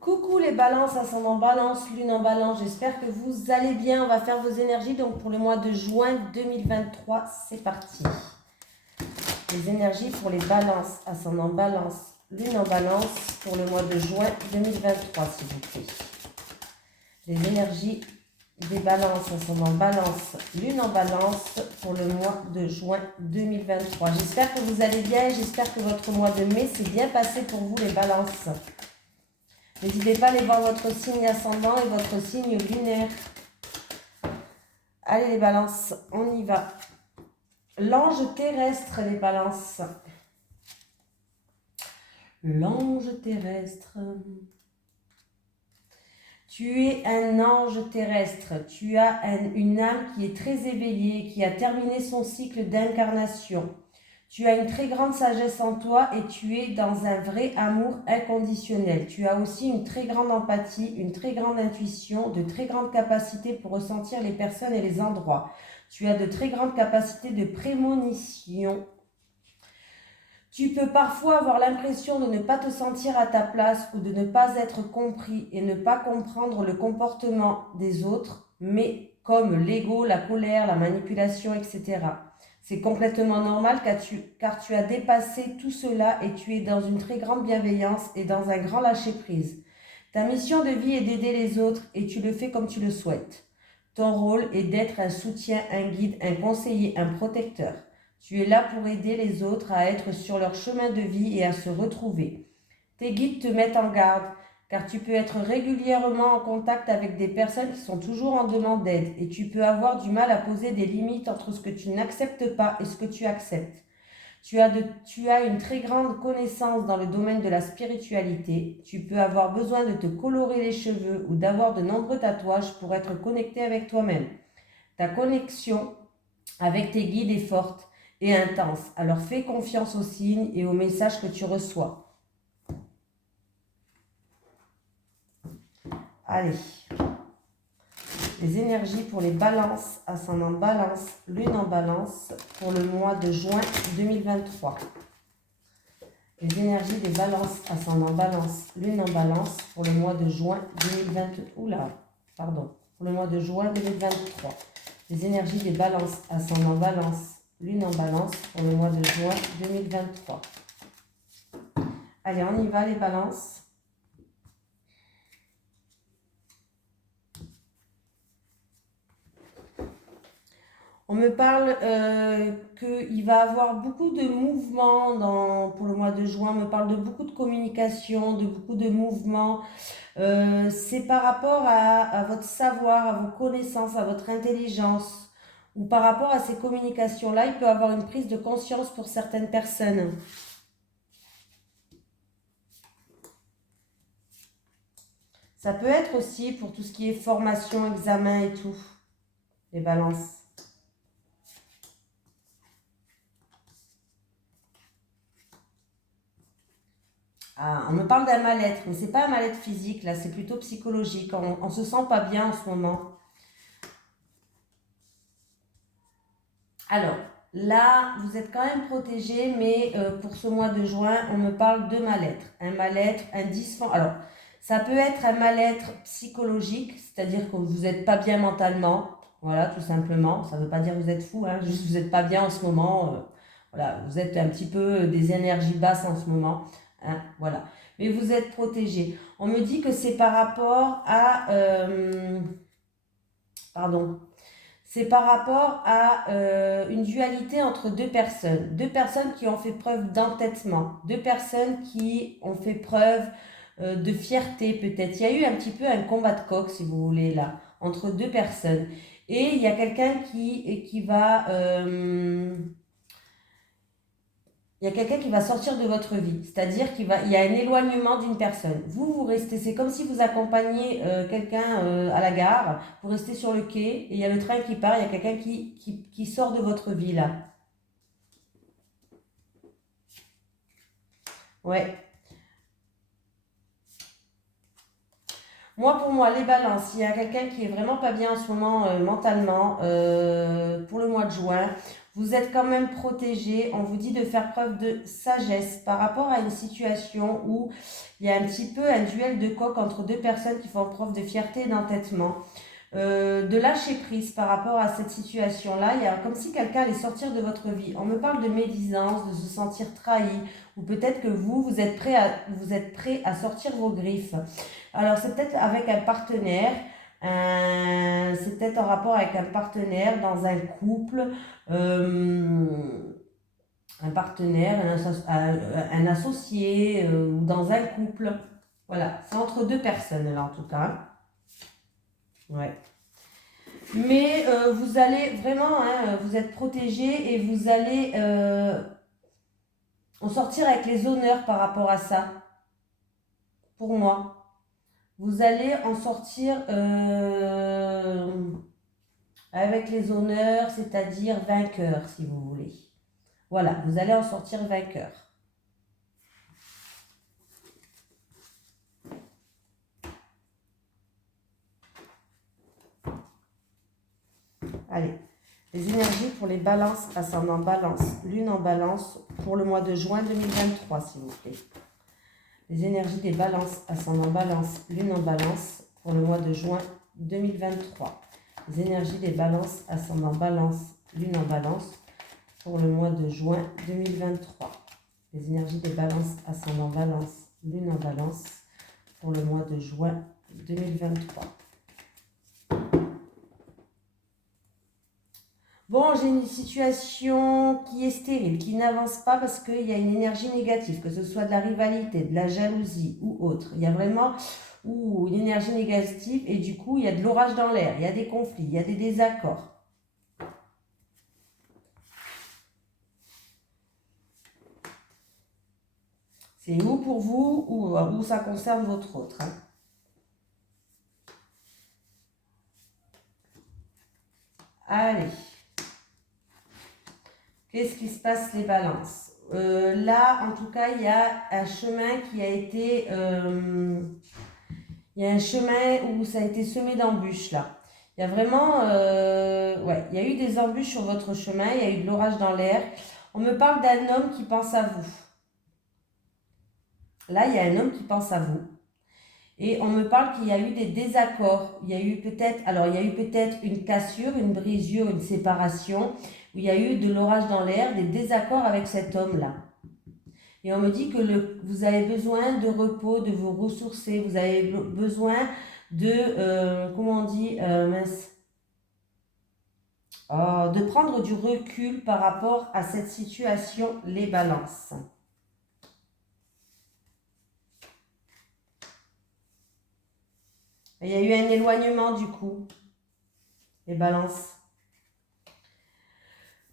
Coucou les balances, ascendant balance, lune en balance, j'espère que vous allez bien. On va faire vos énergies donc pour le mois de juin 2023, c'est parti. Les énergies pour les balances, ascendant balance, lune en balance pour le mois de juin 2023 s'il vous plaît. Les énergies des balances, ascendant balance, lune en balance pour le mois de juin 2023. J'espère que vous allez bien, j'espère que votre mois de mai s'est bien passé pour vous les balances. N'hésitez pas à aller voir votre signe ascendant et votre signe lunaire. Allez les balances, on y va. L'ange terrestre, les balances. L'ange terrestre. Tu es un ange terrestre. Tu as une âme qui est très éveillée, qui a terminé son cycle d'incarnation. Tu as une très grande sagesse en toi et tu es dans un vrai amour inconditionnel. Tu as aussi une très grande empathie, une très grande intuition, de très grandes capacités pour ressentir les personnes et les endroits. Tu as de très grandes capacités de prémonition. Tu peux parfois avoir l'impression de ne pas te sentir à ta place ou de ne pas être compris et ne pas comprendre le comportement des autres, mais comme l'ego, la colère, la manipulation, etc. C'est complètement normal car tu as dépassé tout cela et tu es dans une très grande bienveillance et dans un grand lâcher-prise. Ta mission de vie est d'aider les autres et tu le fais comme tu le souhaites. Ton rôle est d'être un soutien, un guide, un conseiller, un protecteur. Tu es là pour aider les autres à être sur leur chemin de vie et à se retrouver. Tes guides te mettent en garde, car tu peux être régulièrement en contact avec des personnes qui sont toujours en demande d'aide et tu peux avoir du mal à poser des limites entre ce que tu n'acceptes pas et ce que tu acceptes. Tu as une très grande connaissance dans le domaine de la spiritualité. Tu peux avoir besoin de te colorer les cheveux ou d'avoir de nombreux tatouages pour être connecté avec toi-même. Ta connexion avec tes guides est forte et intense, alors fais confiance aux signes et aux messages que tu reçois. Allez, les énergies pour les balances, ascendant balance, lune en balance pour le mois de juin 2023. Les énergies des balances, ascendant balance, lune en balance pour le mois de juin 2023. Pour le mois de juin 2023. Les énergies des balances, ascendant balance, lune en balance pour le mois de juin 2023. Allez, on y va les balances. On me parle qu'il va y avoir beaucoup de mouvements pour le mois de juin. On me parle de beaucoup de communication, de beaucoup de mouvements. C'est par rapport à votre savoir, à vos connaissances, à votre intelligence. Ou par rapport à ces communications-là, il peut y avoir une prise de conscience pour certaines personnes. Ça peut être aussi pour tout ce qui est formation, examen et tout. Les balances. Ah, on me parle d'un mal-être, mais c'est pas un mal-être physique, là, c'est plutôt psychologique. On se sent pas bien en ce moment. Alors, là, vous êtes quand même protégé, mais pour ce mois de juin, on me parle de mal-être. Un mal-être, un dysfonctionnement. Alors, ça peut être un mal-être psychologique, c'est-à-dire que vous n'êtes pas bien mentalement. Voilà, tout simplement. Ça ne veut pas dire que vous êtes fou, hein, juste vous n'êtes pas bien en ce moment. Voilà, vous êtes un petit peu des énergies basses en ce moment. Hein, voilà. Mais vous êtes protégé. On me dit que c'est par rapport à... pardon. C'est par rapport à une dualité entre deux personnes. Deux personnes qui ont fait preuve d'entêtement. Deux personnes qui ont fait preuve de fierté peut-être. Il y a eu un petit peu un combat de coq, si vous voulez, là, entre deux personnes. Et il y a quelqu'un qui va... il y a quelqu'un qui va sortir de votre vie, c'est-à-dire qu'il y a un éloignement d'une personne. Vous restez, c'est comme si vous accompagniez quelqu'un à la gare, vous restez sur le quai et il y a le train qui part, il y a quelqu'un qui sort de votre vie là. Ouais. Moi, pour moi, les balances, il y a quelqu'un qui est vraiment pas bien en ce moment mentalement pour le mois de juin. Vous êtes quand même protégé. On vous dit de faire preuve de sagesse par rapport à une situation où il y a un petit peu un duel de coq entre deux personnes qui font preuve de fierté et d'entêtement. De lâcher prise par rapport à cette situation-là. Il y a comme si quelqu'un allait sortir de votre vie. On me parle de médisance, de se sentir trahi, ou peut-être que vous êtes prêt à sortir vos griffes. Alors c'est peut-être avec un partenaire, c'est peut-être en rapport avec un partenaire dans un couple, un partenaire, un associé, ou dans un couple. Voilà, c'est entre deux personnes là en tout cas. Ouais. Mais vous allez vraiment, hein, vous êtes protégé et vous allez en sortir avec les honneurs par rapport à ça. Pour moi. Vous allez en sortir avec les honneurs, c'est-à-dire vainqueur, si vous voulez. Voilà, vous allez en sortir vainqueur. Allez, les énergies pour les balances, ascendant balance, lune en balance, pour le mois de juin 2023, s'il vous plaît. Les énergies des balances, ascendant balance, lune en balance, pour le mois de juin 2023. Les énergies des balances, ascendant balance, lune en balance, pour le mois de juin 2023. Les énergies des balances, ascendant balance, lune en balance, pour le mois de juin 2023. Bon, j'ai une situation qui est stérile, qui n'avance pas parce qu'il y a une énergie négative, que ce soit de la rivalité, de la jalousie ou autre. Il y a vraiment une énergie négative et du coup, il y a de l'orage dans l'air, il y a des conflits, il y a des désaccords. C'est ou pour vous ou ça concerne votre autre. Hein. Allez. Qu'est-ce qui se passe les balances? Là, en tout cas, il y a un chemin qui a été... il y a un chemin où ça a été semé d'embûches, là. Il y a vraiment... ouais, il y a eu des embûches sur votre chemin, il y a eu de l'orage dans l'air. On me parle d'un homme qui pense à vous. Là, il y a un homme qui pense à vous. Et on me parle qu'il y a eu des désaccords. Il y a eu peut-être une cassure, une brisure, une séparation, où il y a eu de l'orage dans l'air, des désaccords avec cet homme-là. Et on me dit que vous avez besoin de repos, de vous ressourcer, vous avez besoin de, comment on dit, de prendre du recul par rapport à cette situation, les balances. Il y a eu un éloignement du coup, les balances.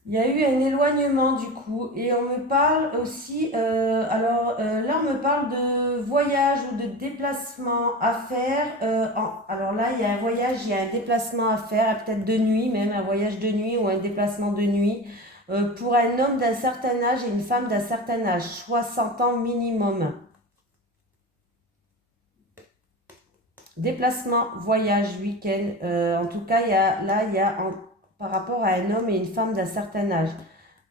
Il y a eu un éloignement du coup et on me parle aussi, là on me parle de voyage ou de déplacement à faire. Alors là il y a un voyage, il y a un déplacement à faire, peut-être de nuit même, un voyage de nuit ou un déplacement de nuit pour un homme d'un certain âge et une femme d'un certain âge, 60 ans minimum. Déplacement, voyage, week-end, en tout cas il y a par rapport à un homme et une femme d'un certain âge.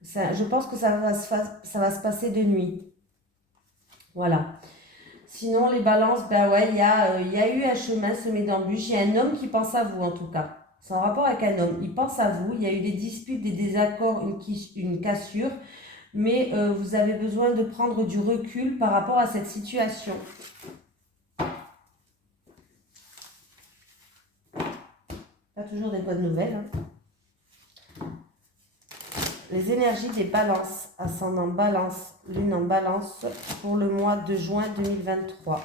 Je pense que ça va se passer de nuit. Voilà. Sinon, les balances, ben ouais, il y a eu un chemin semé d'embûches. Il y a un homme qui pense à vous, en tout cas. C'est en rapport avec un homme. Il pense à vous. Il y a eu des disputes, des désaccords, une cassure. Mais vous avez besoin de prendre du recul par rapport à cette situation. Pas toujours des bonnes nouvelles. Hein. Les énergies des balances, ascendant balance, lune en balance, pour le mois de juin 2023.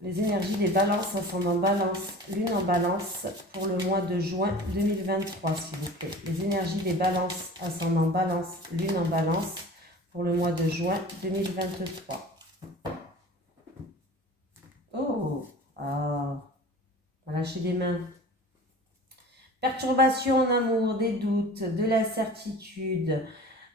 Les énergies des balances, ascendant balance, lune en balance, pour le mois de juin 2023, s'il vous plaît. Les énergies des balances, ascendant balance, lune en balance, pour le mois de juin 2023. Oh, lâcher les mains. Perturbation en amour, des doutes, de l'incertitude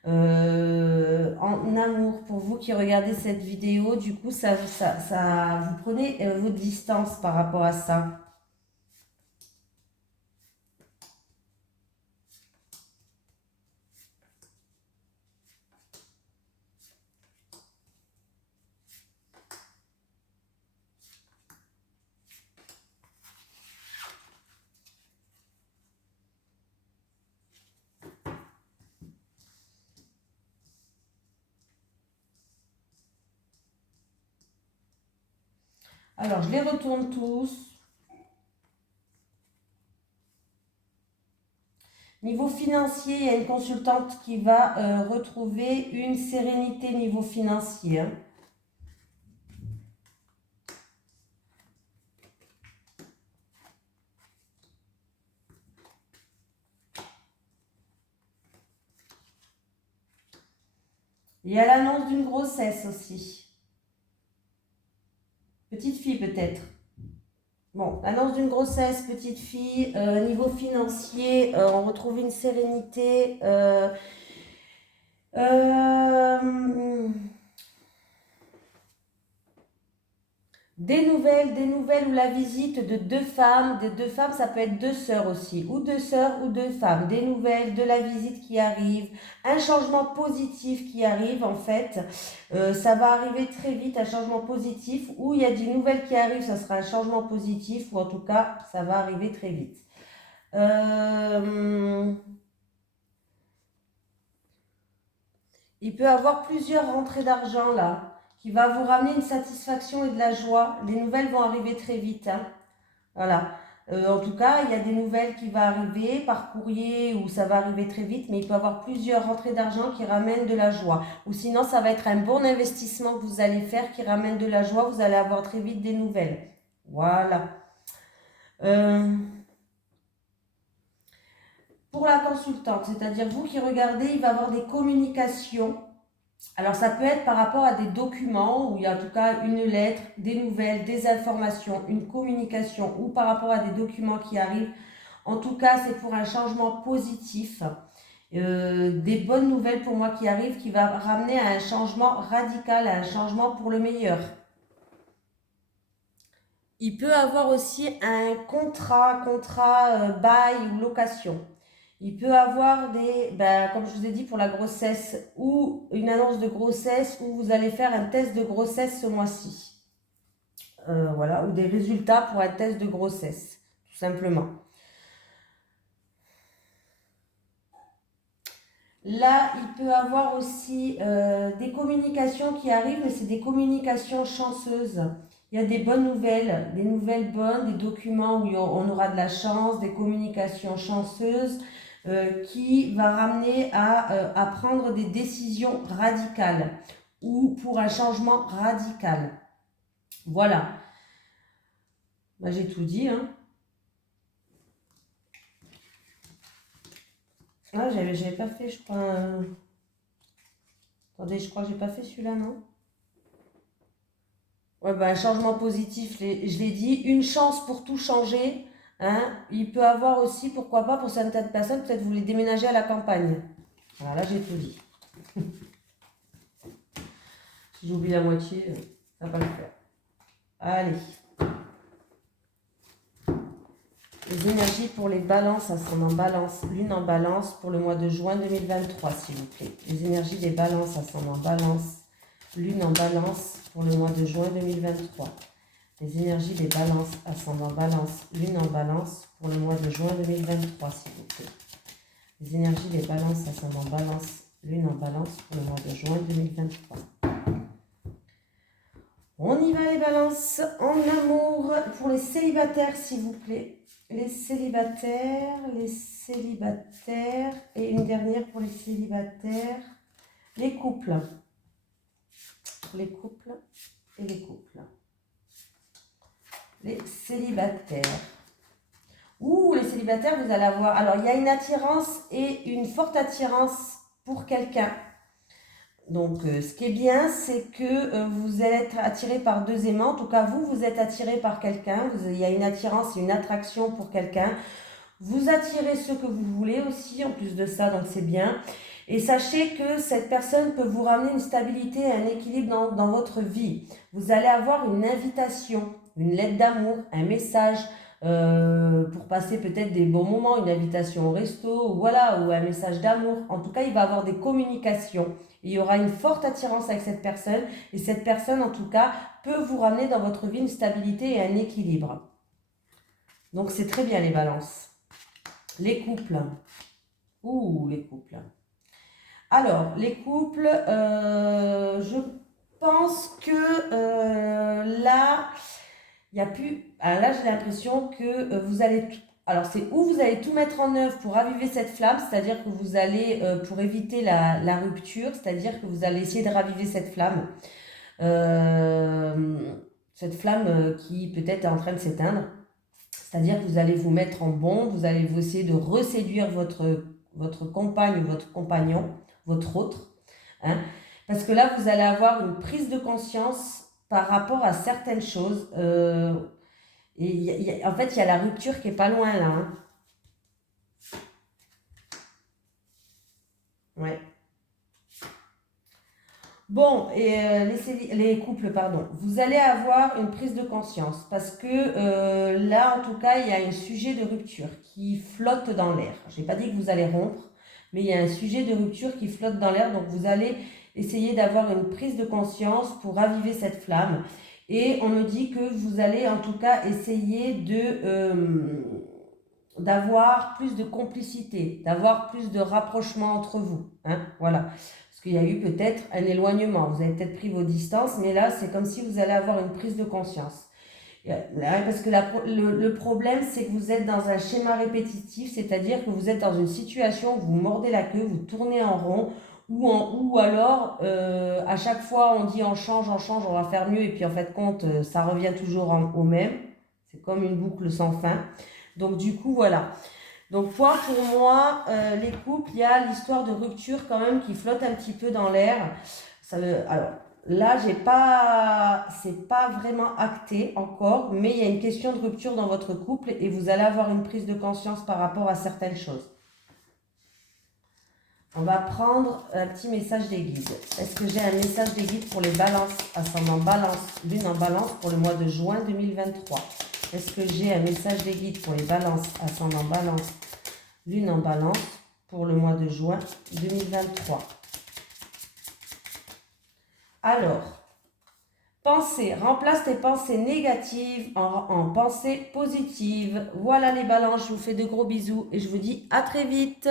en amour. Pour vous qui regardez cette vidéo, du coup, vous prenez votre distance par rapport à ça. Alors, je les retourne tous. Niveau financier, il y a une consultante qui va retrouver une sérénité niveau financier. Hein. Il y a l'annonce d'une grossesse aussi. Petite fille peut-être. Bon, l'annonce d'une grossesse, petite fille, niveau financier, on retrouve une sérénité. Euh, des nouvelles ou la visite de deux femmes. Des deux femmes, ça peut être deux sœurs aussi, ou deux sœurs ou deux femmes. Des nouvelles, de la visite qui arrive, un changement positif qui arrive en fait. Ça va arriver très vite, un changement positif. Ou il y a des nouvelles qui arrivent, ça sera un changement positif, ou en tout cas, ça va arriver très vite. Il peut avoir plusieurs rentrées d'argent là, qui va vous ramener une satisfaction et de la joie. Les nouvelles vont arriver très vite. Hein. Voilà. En tout cas, il y a des nouvelles qui vont arriver par courrier ou ça va arriver très vite, mais il peut y avoir plusieurs rentrées d'argent qui ramènent de la joie. Ou sinon, ça va être un bon investissement que vous allez faire qui ramène de la joie. Vous allez avoir très vite des nouvelles. Voilà. Pour la consultante, c'est-à-dire vous qui regardez, il va y avoir des communications. Alors ça peut être par rapport à des documents où il y a en tout cas une lettre, des nouvelles, des informations, une communication ou par rapport à des documents qui arrivent. En tout cas, c'est pour un changement positif. Des bonnes nouvelles pour moi qui arrivent qui va ramener à un changement radical, à un changement pour le meilleur. Il peut avoir aussi un contrat bail ou location. Il peut avoir comme je vous ai dit pour la grossesse, ou une annonce de grossesse où vous allez faire un test de grossesse ce mois-ci. Voilà, ou des résultats pour un test de grossesse, tout simplement. Là, il peut avoir aussi des communications qui arrivent, mais c'est des communications chanceuses. Il y a des bonnes nouvelles, des nouvelles bonnes, des documents où on aura de la chance, des communications chanceuses qui va ramener à prendre des décisions radicales ou pour un changement radical. Voilà. Bah, j'ai tout dit. Hein. Ah, j'avais pas fait, je crois. Attendez, je crois que j'ai pas fait celui-là, non? Ouais, bah, un changement positif, je l'ai dit. Une chance pour tout changer. Hein. Il peut avoir aussi, pourquoi pas, pour certaines personnes, peut-être vous voulez déménager à la campagne. Voilà, là j'ai tout dit. Si j'oublie la moitié, ça va pas le faire. Allez. Les énergies pour les balances, ascendant balance, lune en balance pour le mois de juin 2023, s'il vous plaît. Les énergies des balances, ascendant balance, lune en balance pour le mois de juin 2023. Les énergies des balances, ascendant balance, lune en balance pour le mois de juin 2023, s'il vous plaît. Les énergies des balances, ascendant balance, lune en balance pour le mois de juin 2023. On y va les balances, en amour pour les célibataires, s'il vous plaît. Les célibataires, et une dernière pour les célibataires, les couples et les couples. Les célibataires. Ouh, les célibataires, vous allez avoir... Alors, il y a une attirance et une forte attirance pour quelqu'un. Donc, ce qui est bien, c'est que vous allez être attiré par deux aimants. En tout cas, vous êtes attiré par quelqu'un. Il y a une attirance et une attraction pour quelqu'un. Vous attirez ce que vous voulez aussi, en plus de ça, donc c'est bien. Et sachez que cette personne peut vous ramener une stabilité et un équilibre dans votre vie. Vous allez avoir une invitation, une lettre d'amour, un message pour passer peut-être des bons moments, une invitation au resto, voilà, ou un message d'amour. En tout cas, il va y avoir des communications. Il y aura une forte attirance avec cette personne. Et cette personne, en tout cas, peut vous ramener dans votre vie une stabilité et un équilibre. Donc, c'est très bien les balances. Les couples. Ouh, les couples. Alors, les couples, je pense que là, il y a plus. Alors là, j'ai l'impression que vous allez. Alors, c'est où vous allez tout mettre en œuvre pour raviver cette flamme, c'est-à-dire que vous allez, pour éviter la rupture, c'est-à-dire que vous allez essayer de raviver cette flamme qui peut-être est en train de s'éteindre. C'est-à-dire que vous allez vous mettre en bon, vous allez vous essayer de reséduire votre compagne ou votre compagnon, votre autre. Hein, parce que là, vous allez avoir une prise de conscience par rapport à certaines choses. Et en fait, il y a la rupture qui est pas loin là. Hein. Ouais. Bon, et les couples, pardon, vous allez avoir une prise de conscience parce que là, en tout cas, il y a un sujet de rupture qui flotte dans l'air. Je n'ai pas dit que vous allez rompre, mais il y a un sujet de rupture qui flotte dans l'air. Donc, vous allez essayer d'avoir une prise de conscience pour raviver cette flamme. Et on me dit que vous allez, en tout cas, essayer d'avoir plus de complicité, d'avoir plus de rapprochement entre vous. Hein, voilà. Parce qu'il y a eu peut-être un éloignement. Vous avez peut-être pris vos distances, mais là, c'est comme si vous allez avoir une prise de conscience. Parce que le problème, c'est que vous êtes dans un schéma répétitif, c'est-à-dire que vous êtes dans une situation où vous mordez la queue, vous tournez en rond, ou alors, à chaque fois, on dit on change, on va faire mieux, et puis en fait, compte, ça revient toujours au même. C'est comme une boucle sans fin. Donc du coup, voilà. Donc pour moi, les couples, il y a l'histoire de rupture quand même qui flotte un petit peu dans l'air. Alors là, c'est pas vraiment acté encore, mais il y a une question de rupture dans votre couple et vous allez avoir une prise de conscience par rapport à certaines choses. On va prendre un petit message des guides. Est-ce que j'ai un message des guides pour les balances, ascendant balance, lune en balance pour le mois de juin 2023? Est-ce que j'ai un message des guides pour les balances, ascendant balance, lune en balance pour le mois de juin 2023? Alors, pensée, remplace tes pensées négatives en pensées positives. Voilà les balances, je vous fais de gros bisous et je vous dis à très vite.